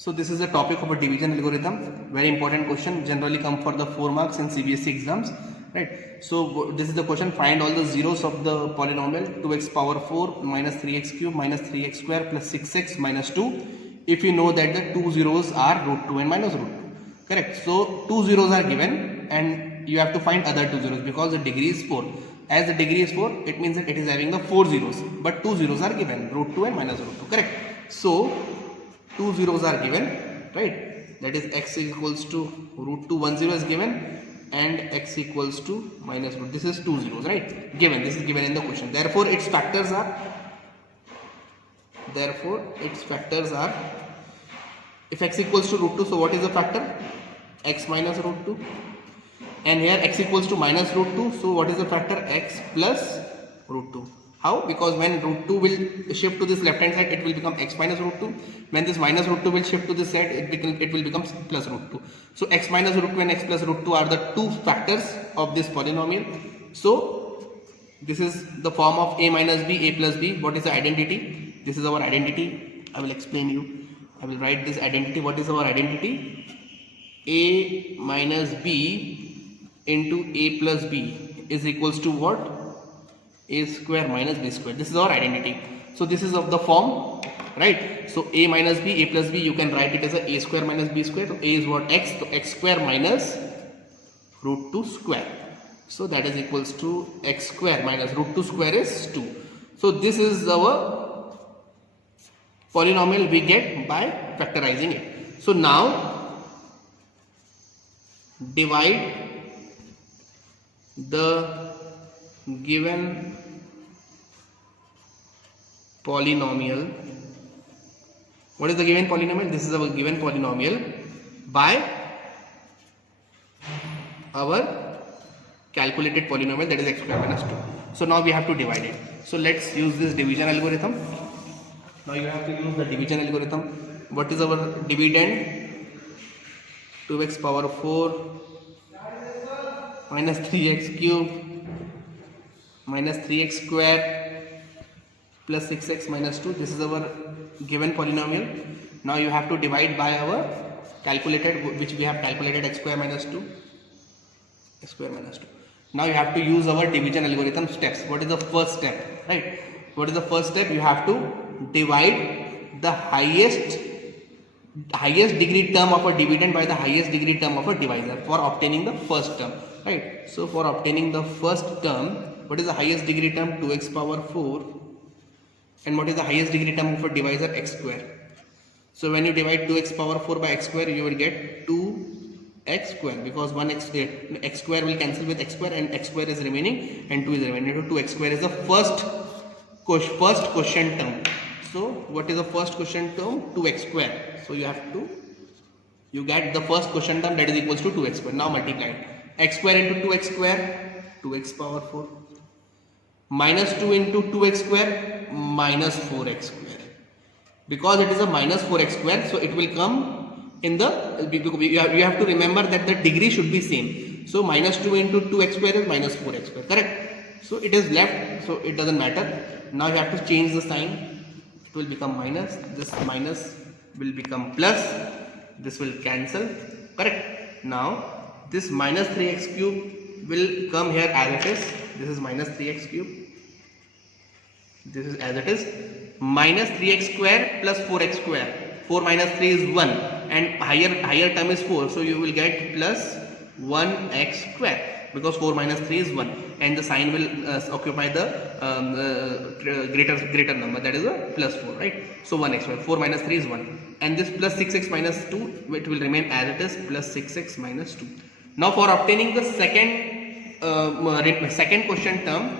So this is the topic of a division algorithm. Very important question. Generally come for the 4 marks in CBSE exams. Right. So this is the question. Find all the zeros of the polynomial 2x power 4 minus 3x cube minus 3x square plus 6x minus 2. If you know that the two zeros are root 2 and minus root 2. Correct. So two zeros are given and you have to find other two zeros because the degree is 4. As the degree is 4, it means that it is having the 4 zeros. But two zeros are given, root 2 and minus root 2. Correct. So two zeros are given, right? That is x equals to root 2, 1 0 is given, and x equals to minus root. This is two zeros, right? Given. This is given in the question. Therefore, its factors are. If x equals to root 2, so what is the factor? X minus root 2. And here x equals to minus root 2, so what is the factor? X plus root 2. How? Because when root 2 will shift to this left hand side, it will become x minus root 2. When this minus root 2 will shift to this side, it will become plus root 2. So x minus root 2 and x plus root 2 are the two factors of this polynomial. So this is the form of a minus b, a plus b. What is the identity? This is our identity. I will explain you. I will write this identity. What is our identity? A minus b into a plus b is equals to what? A square minus b square. This is our identity. So this is of the form, right? So a minus b, a plus b, you can write it as a square minus b square. So a is what? X. So x square minus root 2 square. So that is equals to x square minus root 2 square is 2. So this is our polynomial we get by factorizing it. So now divide the given polynomial. What is the given polynomial? This is our given polynomial by our calculated polynomial, that is x square minus 2. So now we have to divide it. So let's use this division algorithm. Now you have to use the division algorithm. What is our dividend? 2x power 4 minus 3x cube minus 3x square plus 6x minus 2. This is our given polynomial. Now you have to divide by our calculated, which we have calculated, x square minus 2. X square minus 2. Now you have to use our division algorithm steps. What is the first step? Right? What is the first step? You have to divide the highest degree term of a dividend by the highest degree term of a divisor for obtaining the first term. Right? So for obtaining the first term, what is the highest degree term? 2x power 4. And what is the highest degree term of a divisor? X square. So when you divide 2x power 4 by x square, you will get 2x square, because one x square will cancel with x square and x square is remaining and 2 is remaining. So 2x square is the first quotient term. So what is the first quotient term? 2x square. So you get the first quotient term, that is equals to 2x square. Now multiply it. X square into 2x square, 2x power 4, minus 2 into 2x square, minus 4x square. Because it is a minus 4x square, so it will come in the, you have to remember that the degree should be same. So minus 2 into 2x square is minus 4x square, correct? So it is left, so it doesn't matter. Now you have to change the sign. It will become minus, this minus will become plus, this will cancel, correct? Now this minus 3x cube will come here as it is. This is minus 3x cube. This is as it is. Minus 3x square plus 4x square. 4 minus 3 is 1. And higher term is 4. So you will get plus 1x square. Because 4 minus 3 is 1. And the sign will occupy the greater number. That is a plus 4. Right? So 1x square. 4 minus 3 is 1. And this plus 6x minus 2, it will remain as it is, plus 6x minus 2. Now for obtaining the second quotient term,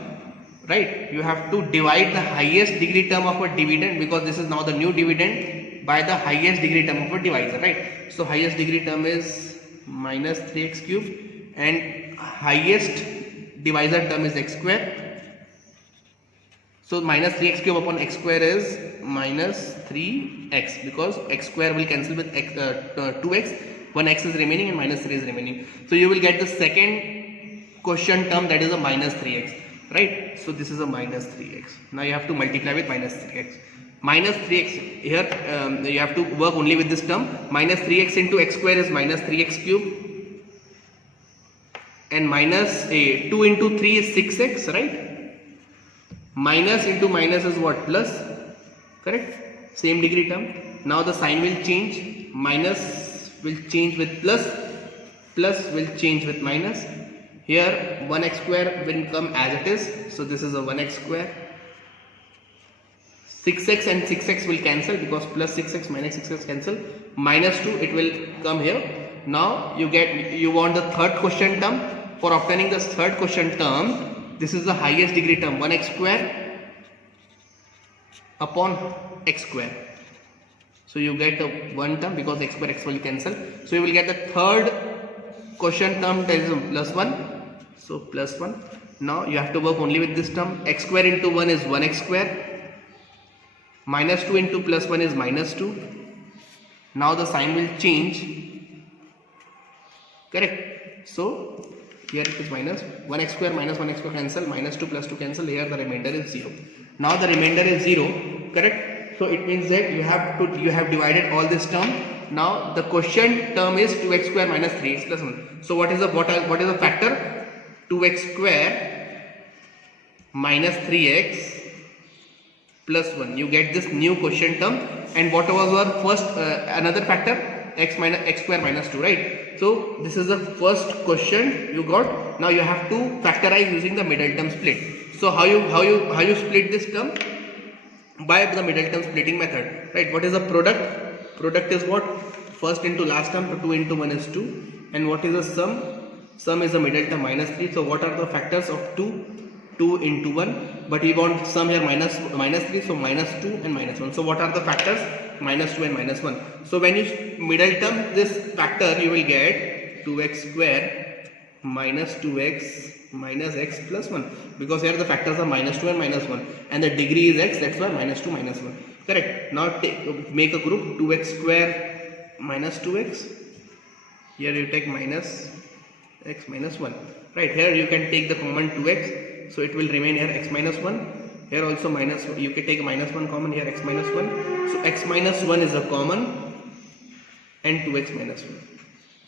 right, you have to divide the highest degree term of a dividend, because this is now the new dividend, by the highest degree term of a divisor, right? So highest degree term is minus 3x cube and highest divisor term is x square. So minus 3x cube upon x square is minus 3x, because x square will cancel with 2x. 1x is remaining and minus 3 is remaining. So you will get the second quotient term, that is a minus 3x, right? So this is a minus 3x. Now you have to multiply with minus 3x. minus 3x here, you have to work only with this term. Minus 3x into x square is minus 3x cube, and minus 2 into 3 is 6x, right? Minus into minus is what? Plus, correct? Same degree term. Now the sign will change. Minus will change with plus, plus will change with minus. Here 1x square will come as it is, so this is a 1x square. 6x and 6x will cancel because plus 6x minus 6x cancel. Minus 2 it will come here. Now you want the third quotient term. For obtaining the third quotient term, this is the highest degree term, 1x square upon x square. So you get the one term because x square x will cancel. So you will get the third quotient term, that is plus 1. So plus 1. Now you have to work only with this term. X square into 1 is 1x square. Minus 2 into plus 1 is minus 2. Now the sign will change. Correct. So here it is minus 1x square minus 1x square cancel. Minus 2 plus 2 cancel. Here the remainder is 0. Now the remainder is 0. Correct. So it means that you have divided all this term. Now the quotient term is 2x square minus 3x plus 1. So what is the factor? 2x square minus 3x plus 1. You get this new quotient term, and what was our first another factor? X square minus 2, right? So this is the first quotient you got. Now you have to factorize using the middle term split. So how you split this term? By the middle term splitting method, right? What is the product? Product is what? First into last term, so 2 into 1 is 2. And what is the sum? Sum is the middle term minus 3. So what are the factors of 2? 2 into 1, but we want sum here minus 3, so minus 2 and minus 1. So what are the factors? Minus 2 and minus 1. So when you middle term this factor, you will get 2x square minus 2x minus x plus 1, because here the factors are minus 2 and minus 1, and the degree is x, that's why minus 2 minus 1. Correct. Now make a group, 2x square minus 2x. Here you take minus x minus 1. Right, here you can take the common 2x. So it will remain here x minus 1. Here also minus, you can take minus 1 common, here x minus 1. So x minus 1 is a common, and 2x minus 1.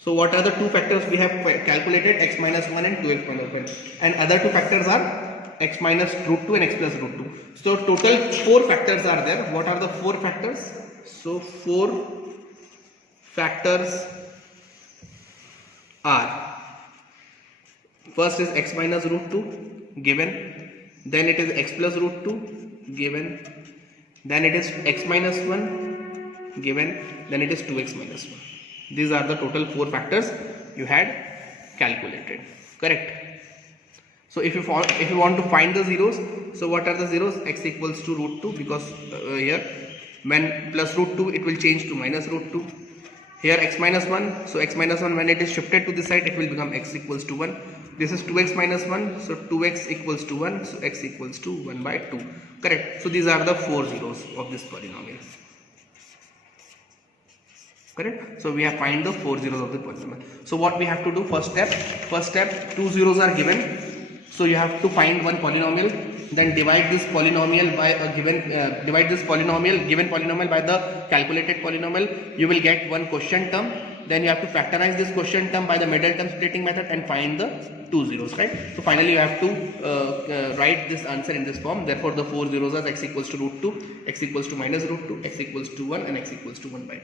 So what are the two factors we have calculated? X minus 1 and 2x minus 1. And other two factors are x minus root 2 and x plus root 2. So total 4 factors are there. What are the 4 factors? So 4 factors are, first is x minus root 2 given, then it is x plus root 2 given, then it is x minus 1 given, then it is 2x minus 1. These are the total 4 factors you had calculated. Correct. So if you want to find the zeros, so what are the zeros? X equals to root 2, because here when plus root 2 it will change to minus root 2. Here x minus 1, so x minus 1 when it is shifted to this side it will become x equals to 1. This is 2x minus 1, so 2x equals to 1, so x equals to 1 by 2. Correct. So these are the 4 zeros of this polynomial. Correct. So we have find the 4 zeros of the polynomial. So what we have to do? First step, 2 zeros are given. So you have to find one polynomial, then divide this polynomial by a given given polynomial by the calculated polynomial. You will get one quotient term. Then you have to factorize this quotient term by the middle term splitting method and find the 2 zeros, right? So finally you have to write this answer in this form. Therefore the 4 zeros are x equals to root 2, x equals to minus root 2, x equals to 1, and x equals to 1 by 2.